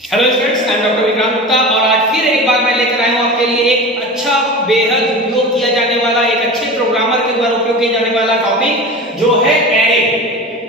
Hello students, I am doctor Vikrant Gupta और आज फिर एक बार मैं लेकर आया हूं आपके लिए एक अच्छा बेहद उपयोग किया जाने वाला, एक अच्छे प्रोग्रामर के द्वारा उपयोग किया जाने वाला टॉपिक जो है एरे।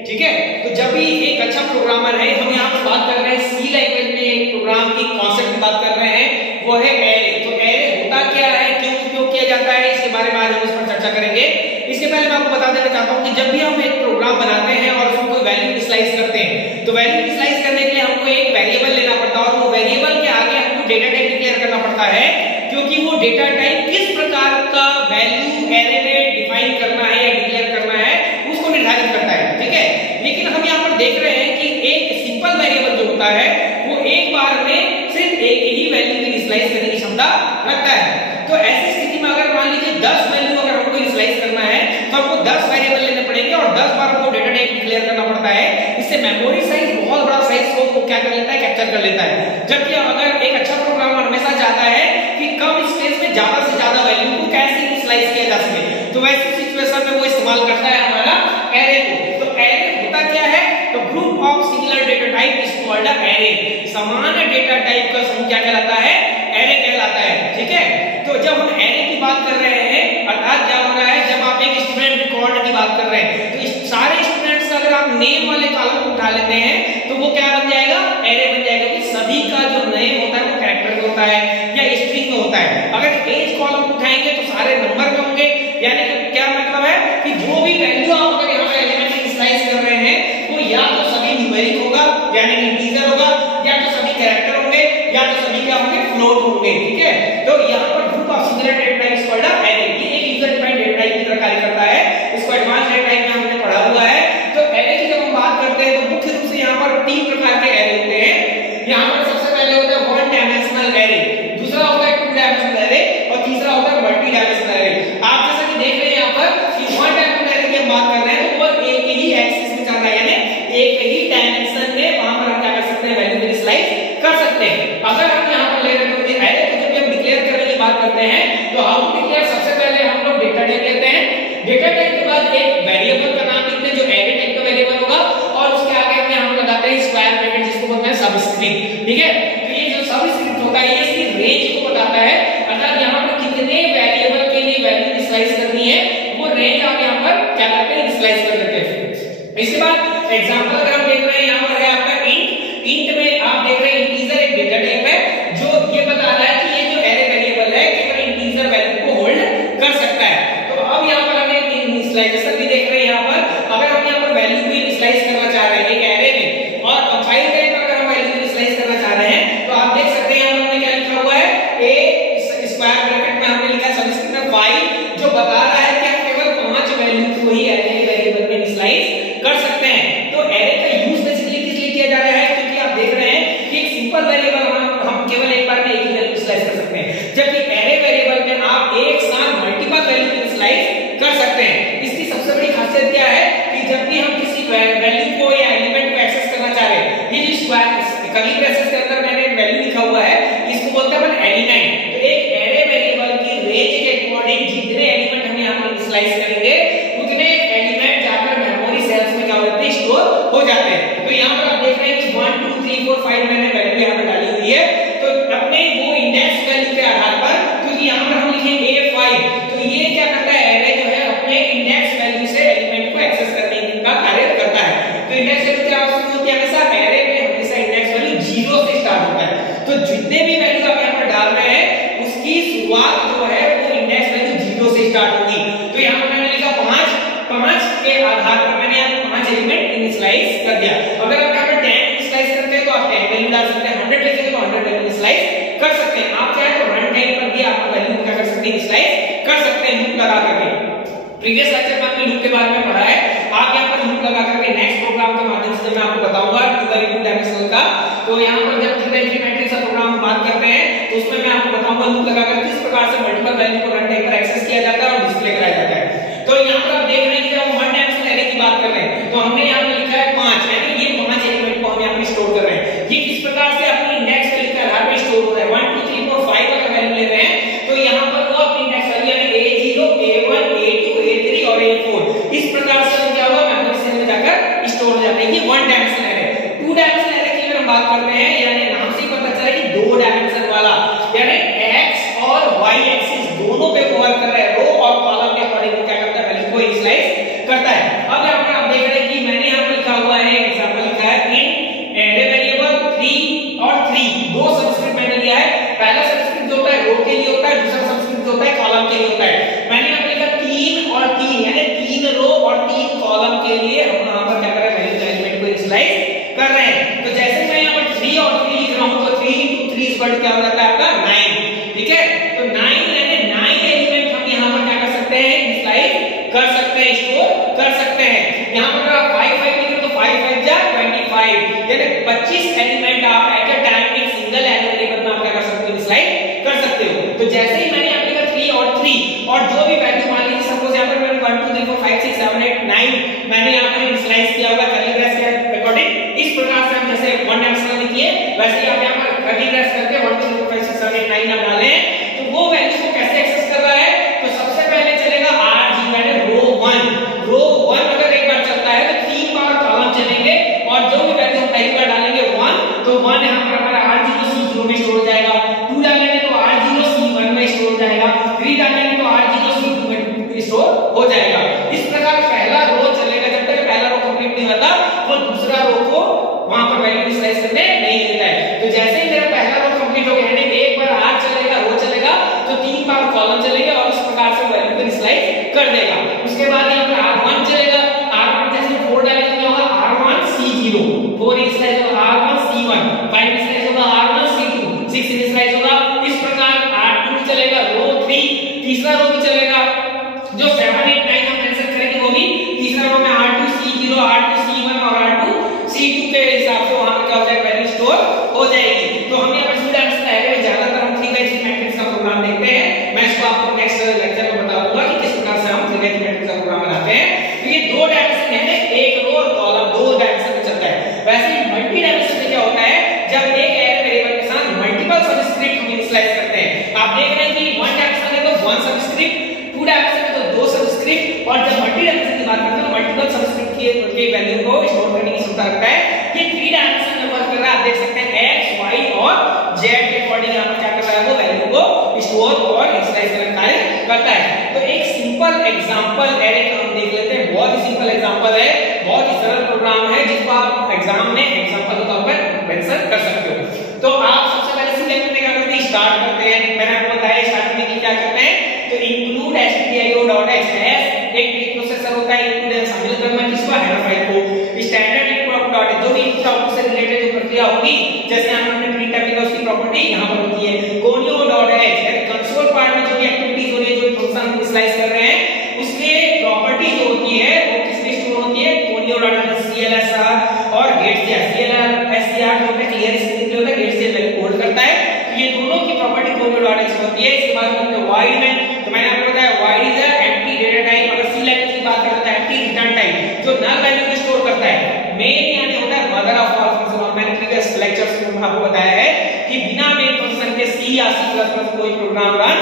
ठीक है, तो जब भी एक अच्छा प्रोग्रामर है, हम यहाँ पर बात कर रहे हैं सी लैंग्वेज में एक प्रोग्राम की कॉन्सेप्ट की बात कर रहे हैं, वो है एरे। तो एरे होता क्या है, क्यों उपयोग किया जाता है, इसके बारे में आज हम इस पर चर्चा करेंगे। इसके पहले मैं आपको बता देना चाहता हूँ कि जब भी हम एक प्रोग्राम बनाते हैं और उसमें कोई वैल्यू इनिशियलाइज करते हैं, तो वैल्यू इनिशियलाइज करने के लिए हमको एक वेरिएबल लेना पड़ता है और वो वेरिएबल के आगे हमको डेटा टाइप डिक्लेयर करना पड़ता है, क्योंकि वो डेटा टाइप किस प्रकार का वैल्यू एरे में डिफाइन करना है या डिक्लेयर करना है उसको निर्धारित करता है। ठीक है, लेकिन हम यहाँ पर देख रहे हैं कि एक सिंपल वेरिएबल जो होता है वो एक बार में सिर्फ एक ही वैल्यू की इनिशियलाइज करने की क्षमता रखता है। तो ऐसी स्थिति में अगर मान लीजिए 10 वैल्यू अगर हमको इनिशियलाइज करना है तो हमको 10 वेरिएबल लेने पड़ेंगे और 10 बार हमको डेटा टाइप डिक्लेयर करना पड़ता है। इससे मेमोरी साइज बहुत बड़ा साइज को क्या कर लेता है, कैप्चर कर लेता है। जबकि अगर एक अच्छा प्रोग्रामर हमेशा चाहता है कि कम स्पेस में ज्यादा से ज्यादा वैल्यू को कैसे इनिशियलाइज किया जा सके, तो वैसी सिचुएशन में वो इस्तेमाल करता है हमारा एरे को। तो एरे होता क्या है, तो group of similar data type is called a array. समान डेटा टाइप का समूह क्या कहलाता है, एरे कहलाता है। ठीक है, तो जब हम एरे की बात कर रहे हैं, अर्थात क्या हो रहा है, जब आप एक स्टूडेंट रिकॉर्ड की बात कर रहे हैं तो इस सारे स्टूडेंट्स का अगर आप नेम वाले कॉलम को उठा लेते हैं तो वो क्या बन जाएगा, एरे बन जाएगा। कि सभी का जो नेम होता है वो कैरेक्टर में होता है या स्ट्रिंग में होता है। अगर एज कॉलम को उठाएंगे तो सारे नंबर में होंगे, यानी कि क्या मतलब है कि जो भी वैल्यू आप अगर यहाँ पे एलिमेंट इनिशियलाइज कर रहे हैं वो या तो सभी न्यूमेरिक होगा यानी कि इंटीजर होगा, या तो सभी कैरेक्टर होंगे, या तो सभी क्या होंगे, फ्लोट होंगे। ठीक है, तो यहाँ पर group of similar data types called a array. ये एक यूजर डिफाइंड डेटा टाइप की तरह कार्य करता है। इसको एडवांस डेटा टाइप में हमने पढ़ा हुआ है। तो एरे की जब हम बात करते हैं तो मुख्य रूप से यहाँ पर 3 प्रकार के एरे होते हैं। यहाँ पर सबसे पहले होता है वन डायमेंशनल एरे, दूसरा होता है टू डायमेंशनल एरे और तीसरा होता है मल्टी डायमेंशनल एरे। आप जैसा कि देख रहे हैं यहाँ पर कि वन डायमेंशनल एरे की हम बात कर रहे हैं तो वो एक ही एक्सिस में चल रहा है, यानी एक ही डायमेंशन में वहां पर हम क्या कर सकते हैं, वैल्यू इनिशियलाइज कर सकते हैं। अगर हम यहाँ पर ले रहे हैं एरे को जब हम डिक्लेयर करने की बात करते हैं तो हाउ टू डिक्लेयर, सबसे पहले हम लोग डेटा टाइप लेते हैं। डेटा टाइप के बाद एक वेरिएबल का नाम लिखते हैं जो एरे टाइप का वेरिएबल होगा और उसके आगे हम यहाँ लगाते हैं स्क्वायर ब्रैकेट जिसको बोलते हैं सबस्क्रिप्ट। ठीक है, तो ये जो सबस्क्रिप्ट होता है ये इसकी रेंज को बताता है, अर्थात यहाँ पर कितने वेरिएबल के लिए वैल्यू इनिशियलाइज करनी है वो रेंज आप यहाँ पर क्या करते हैं, इनिशियलाइज कर देते हैं। इसके बाद एग्जांपल अगर हम देख रहे हैं, यहाँ पर है आपका इंट। इंट में आप देख रहे हैं इंटीजर एक डेटा टाइप है जो ये बता रहा है कि ये जो एरे वेरिएबल है केवल इंटीजर वैल्यू को होल्ड कर सकता है। तो अब यहाँ पर हमें इनिशियलाइजेशन भी देख रहे हैं। यहाँ पर अगर हम यहाँ पर वैल्यू को इनिशियलाइज करना चाह रहे हैं एक एरे में और कंपाइल टाइप अगर हम वैल्यू इनिशियलाइज करना चाह रहे हैं तो आप देख सकते हैं यहाँ पर हमने क्या लिखा हुआ है, ए स्क्वायर ब्रैकेट में हमने लिखा है सबस्क्रिप्ट में 5 जो बता रहा है कि हम केवल 5 वैल्यू को ही एरे के वेरिएबल में इनिशियलाइज कर सकते हैं। तो एरे का यूज बेसिकली किस लिए किया जा रहा है, क्योंकि आप देख रहे हैं कि एक सिंपल वेरिएबल हम केवल एक बार में एक ही वैल्यू इनिशियलाइज कर सकते हैं, जबकि एरे वेरिएबल में आप एक साथ मल्टीपल वैल्यू इनिशियलाइज कर सकते हैं। इसकी सबसे बड़ी खासियत क्या है कि जब भी हम किसी वैल्यू को या एलिमेंट को एक्सेस करना चाह रहे हैं, ये जो स्क्वायर कर्ली ब्रेसेस के अंदर मैंने वैल्यू लिखा हुआ है इसको बोलते हैं अपन एलिमेंट। तो एक एरे वेरिएबल की रेंज के अकॉर्डिंग जितने एलिमेंट हम यहाँ पर इनिशियलाइज करेंगे उतने एलिमेंट जाकर मेमोरी सेल्स में क्या होते हैं, स्टोर हो जाते हैं। तो यहाँ पर आप देख रहे हैं कि 1 2 3 4 5 मैंने वैल्यू यहाँ पर डाली हुई है। तो अपने वो इंडेक्स वैल्यू के आधार पर, क्योंकि यहाँ पर हम लिखेंगे A5 तो ये क्या करता है, एरे जो है अपने इंडेक्स वैल्यू से एलिमेंट को एक्सेस करने का कार्य करता है। तो इंडेक्स वैल्यू क्या होती है, हमेशा एरे में हमेशा इंडेक्स वैल्यू 0 से स्टार्ट होता है। तो जितने भी वैल्यू आप यहाँ पर डाल रहे हैं उसकी शुरुआत जो है वो इंडेक्स वैल्यू 0 से स्टार्ट होगी। तो यहाँ पर मैंने लिखा 5 के आधार पर मैंने यहाँ 5 एलिमेंट इनिशियलाइज कर दिया। अगर आप यहाँ पर 10 इनिशियलाइज करते हैं तो आप 10 वैल्यू डाल सकते हैं, 100 लिखेंगे तो 100 वैल्यू इनिशियलाइज कर सकते हैं। आप चाहे तो रन टाइम पर भी आप वैल्यू क्या कर सकते हैं, इनिशियलाइज कर सकते हैं लूप लगा करके। प्रीवियस लेक्चर में हमने लूप के बारे में पढ़ा है। आप यहाँ पर लूप लगा करके नेक्स्ट प्रोग्राम के माध्यम से मैं आपको बताऊंगा 2 डायमेंशनल का। तो यहाँ पर जब 3x3 मैट्रिक्स का प्रोग्राम बात करते हैं तो उसमें मैं आपको बताऊंगा लूप लगाकर किस प्रकार से मल्टीपल वैल्यू को रन टाइम पर एक्सेस किया जाता है और डिस्प्ले कराया जाता है। तो यहाँ पर आप देख रहे हैं कि जब हम वन डायमेंशनल एरे की बात कर रहे हैं तो हमने यहाँ पर लिखा है 5, यानी ये 5 एलिमेंट को हम यहाँ पर स्टोर कर रहे हैं। ये किस प्रकार से अपनी इंडेक्स वैल्यू के आधार पर स्टोर हो रहा है। 1 2 3 4 5 अगर वैल्यू ले रहे हैं तो यहाँ पर वो अपनी इंडेक्स वैल्यू यानी A0 A1 A2 A3 और A4 इस प्रकार से क्या होगा, मेमोरी सेल में जाकर स्टोर हो जाते हैं। ये one dimensional array. 2 dimensional array की अगर हम बात करते हैं, यानी नाम से दो डायमेंशन वाला, यानी एक्स और वाई एक्सिस दोनों पे कवर कर रहा है, रो और कॉलम के अकॉर्डिंग क्या करता है, वैल्यू को इनिशियलाइज करता है। अब यहाँ पर आप देख रहे हैं कि मैंने यहाँ पर लिखा हुआ है, एग्जांपल लिखा है इन एरे वेरिएबल 3 और 3, दो सबस्क्रिप्ट मैंने लिया है। पहला सबस्क्रिप्ट जो होता है रो के लिए होता है, दूसरा सबस्क्रिप्ट जो होता है कॉलम के लिए होता है। मैंने यहाँ पर लिखा 3 और 3, यानी 3 रो और 3 कॉलम के लिए हम यहाँ पर क्या कर रहे हैं, वैल्यू एलिमेंट को इनिशियलाइज कर रहे हैं। तो जैसे मैं यहाँ पर 3 और 3 लिख रहा हूँ तो 3 into 3 इक्वल टू क्या हो जाता है आपका 9, ठीक है। तो 9 यानी 9 एलिमेंट हम यहाँ पर क्या कर सकते हैं, इनिशियलाइज कर सकते हैं, स्टोर कर सकते हैं। यहाँ पर अगर 5 5 लिखे तो 5 5 जा 25, यानी 25 एलिमेंट आप एट अ टाइम एक सिंगल एरे वेरिएबल में आप क्या कर सकते हो, इनिशियलाइज कर सकते हो। तो जैसे ही मैंने यहाँ लिखा 3 और 3 और जो भी वैल्यू मान लीजिए सपोज यहाँ पर मैंने 1 2 3 4 5 6 7 8 9 मैंने यहाँ पर इनिशियलाइज किया होगा कर्ली ब्रैकेट के अकॉर्डिंग। इस प्रकार से हम जैसे 1 डायमेंशनल लिखिए वैसे ही आप यहाँ पर कर्ली ब्रैकेट करके 1 2 3 4 5 6 7 8 9 आप डालें तो वो वैल्यू को कैसे एक्सेस कर रहा है, तो सबसे पहले चलेगा RG यानी रो 1 अगर एक बार चलता है तो 3 बार कॉलम चलेंगे और जो भी वैल्यू हम पहली बार डालेंगे 1 तो 1 यहाँ पर हमारा R0 C0 में स्टोर हो जाएगा, 2 डालेंगे तो R0 C1 में स्टोर हो जाएगा, 3 डालेंगे तो R0 C2 में स्टोर हो जाएगा। इस प्रकार पहला रो चलेगा, जब तक पहला रो कंप्लीट नहीं होता वो दूसरा रो को वहां पर वैल्यू इनिशियलाइज करने नहीं देता है। तो जैसे ही मेरा पहला रो कंप्लीट हो गया, यानी एक बार R चलेगा, रो चलेगा तो 3 बार कॉलम चलेंगे और इस प्रकार से वैल्यू को इनिशियलाइज कर देगा। उसके बाद यहाँ पर R1 चलेगा, R1 जैसे 4 डालेंगे तो होगा R1 C0, 4 इनिशियलाइज होगा R1 C1, 5 इनिशियलाइज होगा R1 C2, 6 इनिशियलाइज होगा। इस प्रकार R2 चलेगा, रो 3 तीसरा रो भी चलेगा, जो 7 8 9 हम मेंशन करेंगे वो भी तीसरा रो में R2 C0, R2 C1 और R2 C2 के हिसाब से वहां पर क्या हो जाएगा, वैल्यू स्टोर हो जाएगी। तो हम यहाँ पर स्टूडेंट्स में ज्यादातर हम 3 बाय 3 मैट्रिक्स का प्रोग्राम देखते हैं। मैं इसको आपको नेक्स्ट लेक्चर में बता दूंगा कि किस प्रकार से हम 3 बाय 3 मैट्रिक्स का प्रोग्राम बनाते हैं। तो ये दो डायमेंशन है, एक रो और कॉलम दो डायमेंशन में चलता है। वैसे ही मल्टी डायमेंशन में क्या होता है, जब एक एरे वेरिएबल के साथ मल्टीपल सबस्क्रिप्ट हम इनिशियलाइज करते हैं। आप देख रहे हैं कि 1 डायमेंशन है तो 1 सबस्क्रिप्ट, 2 डायमेंशन है तो 2 सबस्क्रिप्ट, और जब मल्टी डायमेंशन की बात करते हैं तो मल्टीपल सबस्क्रिप्ट के वैल्यू को स्टोर करने की क्षमता रखता है। ये 3 डायमेंशन में वर्क कर रहा है, आप देख सकते हैं x y और z के अकॉर्डिंग यहां पर क्या कर रहा है, वो वैल्यू को स्टोर और इनिशियलाइज करने का कार्य करता है। तो एक सिंपल एग्जांपल एरे का हम देख लेते हैं, बहुत ही सिंपल एग्जांपल है, बहुत ही सरल प्रोग्राम है जिसको आप एग्जाम में एग्जांपल के तौर पर मेंशन कर सकते हो। तो आप सबसे पहले सिलेक्ट में क्या करते हैं, स्टार्ट करते हैं। मैंने आपको बताया स्टार्ट करने के लिए क्या करते हैं, तो इंक्लूड stdio.sh एक प्रीप्रोसेसर होता है, इंक्लूड शामिल करना किसको, हेडर फाइल को। स्टैंडर्ड इनपुट डॉट जो भी इनपुट आउटपुट से रिलेटेड जो प्रक्रिया होगी, जैसे हमने प्रिंटफ लिखा उसकी प्रॉपर्टी यहां पर होती है। conio.h यानी कंसोल पार्ट में जो भी एक्टिविटीज हो रही है, जो फंक्शन हम स्लाइस कर रहे हैं उसके प्रॉपर्टी जो होती है वो किसमें स्टोर होती है, conio.clsr और getclr जो है क्लियर स्क्रीन पे होता है, getclr वैल्यू कोड करता है। तो ये दोनों की प्रॉपर्टी conio.h होती है। इसके बाद हम void में, तो मैंने आपको बताया void is empty data type. अगर सी लैंग्वेज की बात करते हैं एम्प्टी रिटर्न टाइप जो नल वैल्यू को स्टोर करता है। मेन यानी होता है मदर ऑफ ऑल फंक्शन, और मैंने प्रीवियस लेक्चर्स में आपको बताया है कि बिना मेन फंक्शन के सी या C++ कोई प्रोग्राम रन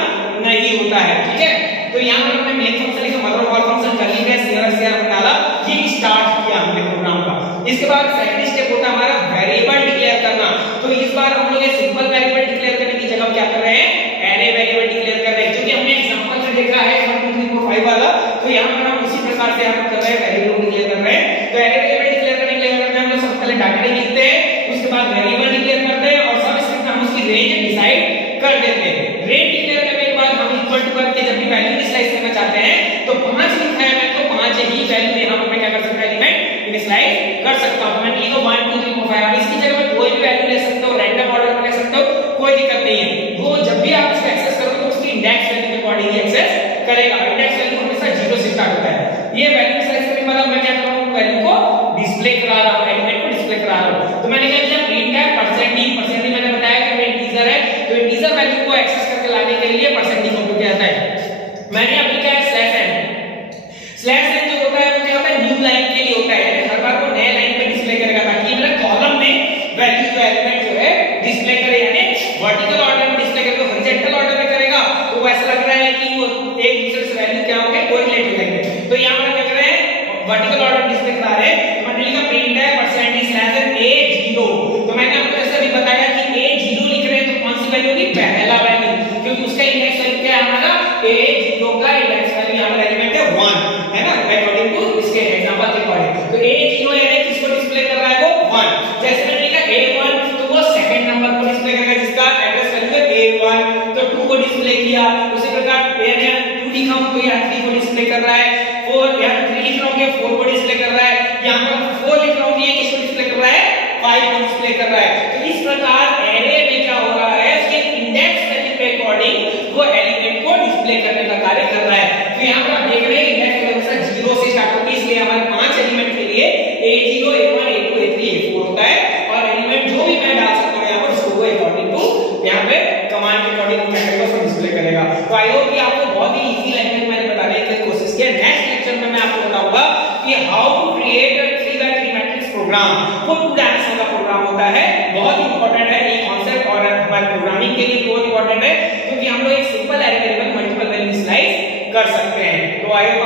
नहीं होता है, ठीक है। तो यहां पर हमने मेन फंक्शन लिखा, mother of all function curly bracket CR डाला, ये स्टार्ट किया हमने प्रोग्राम का। इसके बाद सेकंड स्टेप होता है हमारा वेरिएबल डिक्लेयर करना। तो इस बार हम लोग ये सिंपल वेरिएबल डिक्लेयर करने की जगह क्या कर रहे हैं, एरे वेरिएबल डिक्लेयर कर रहे हैं, जो कि हमने एग्जांपल में देखा है 1 2 3 4 5 वाला। तो यहां पर हम उसी प्रकार से हम कर रहे हैं, वेरिएबल डिक्लेयर कर रहे हैं। तो एरे वेरिएबल डिक्लेयर करने के लिए हम लोग सबसे पहले डाटा टाइप लिखते हैं, उसके बाद वेरिएबल डिक्लेयर करते हैं और सब स्क्रिप्ट हम उसकी रेंज डिसाइड कर देते हैं। रेंज डिक्लेयर करने के बाद हम इक्वल टू करके जब भी वैल्यू इनिशियलाइज करना चाहते हैं तो 5 लिखा है मैं, तो 5 ही वैल्यू यहां पर मैं क्या कर सकता हूं, एलिमेंट इनिशियलाइज कर सकता हूं। मैंने लिखा 1 2 3 4 5, अब इसकी जगह कोई भी वैल्यू ले सकते हो, रैंडम ऑर्डर में ले सकते हो, कोई दिक्कत नहीं है। वो जब भी आप इसको एक्सेस करोगे तो उसकी इंडेक्स वैल्यू के अकॉर्डिंग ही एक्सेस करेगा। इंडेक्स वैल्यू हमेशा 0 से स्टार्ट होता है। ये वैल्यू इनिशियलाइज करने के बाद मैं क्या कर रहा हूं, वैल्यू को डिस्प्ले करा रहा हूं, एलिमेंट को डिस्प्ले करा रहा हूं। तो मैंने क्या किया, प्रिंट है %d मैंने बताया कि इंटीजर है, तो इंटीजर वैल्यू को एक्सेस करके लाने के लिए %d का उपयोग किया जाता है। मैंने अब लिखा है /n जो होता है वो क्या होता है, न्यू लाइन के लिए होता है, हर बार वो नए लाइन पे डिस्प्ले करेगा ताकि मेरा कॉलम में वैल्यू जो एलिमेंट जो है डिस्प्ले करे, यानी वर्टिकल ऑर्डर में डिस्प्ले करेगा, हॉरिजॉन्टल ऑर्डर में करेगा तो वैसा लग रहा है कि वो एक दूसरे से वैल्यू क्या होंगे, कोरिलेट हो जाएंगे। तो यहां पर क्या कर रहे हैं, वर्टिकल ऑर्डर डिस्प्ले करा रहे हैं। तो मैंने लिखा प्रिंट है %d/a0। तो मैंने आपको जैसे अभी बताया कि a0 लिख रहे हैं पहला वैल्यू, क्योंकि उसका इंडेक्स वैल्यू क्या है हमारा A0 का इंडेक्स वैल्यू यहाँ पर एलिमेंट है 1, है ना, अकॉर्डिंग टू इसके एग्जांपल के अकॉर्डिंग। तो A0 एरे किसको डिस्प्ले कर रहा है, वो 1। जैसे मैंने लिखा A1 तो वो सेकंड नंबर को डिस्प्ले करेगा जिसका एड्रेस वैल्यू है A1, तो 2 को डिस्प्ले किया। उसी प्रकार यहाँ 2 लिखा हूं तो यहाँ 3 को डिस्प्ले कर रहा है, 4 यहाँ 3 लिख रहा हूं ये 4 को डिस्प्ले कर रहा है, यहाँ पर 4 लिख रहा हूं ये किसको डिस्प्ले कर रहा है, 5 को डिस्प्ले कर रहा है। तो इस प्रकार एरे में क्या हो रहा है, उसके इंडेक्स वैल्यू के अकॉर्डिंग वो एलिमेंट को डिस्प्ले करने का कार्य कर रहा है। तो यहाँ पर आप देख रहे हैं इंडेक्स वैल्यू 0 से स्टार्ट होती है, इसलिए हमारे 5 एलिमेंट के लिए A0 A1 A2 A3 A4 होता है, और एलिमेंट जो भी मैं डाल सकता हूं यहाँ पर उसको अकॉर्डिंग टू यहाँ पे कमांड के अकॉर्डिंग क्या करेगा, उसको डिस्प्ले करेगा। तो आई होप कि आपको बहुत ही इजी लैंग्वेज मैंने बताने की कोशिश की। नेक्स्ट लेक्चर में मैं आपको बताऊंगा कि how to create a 3x3 matrix program. वो 2 डायमेंशनल का प्रोग्राम होता है, बहुत इंपॉर्टेंट है ये कॉन्सेप्ट, और हमारे प्रोग्रामिंग के लिए बहुत इंपॉर्टेंट है, क्योंकि हम लोग एक simple array variable multiple value slice कर सकते हैं। तो आई होप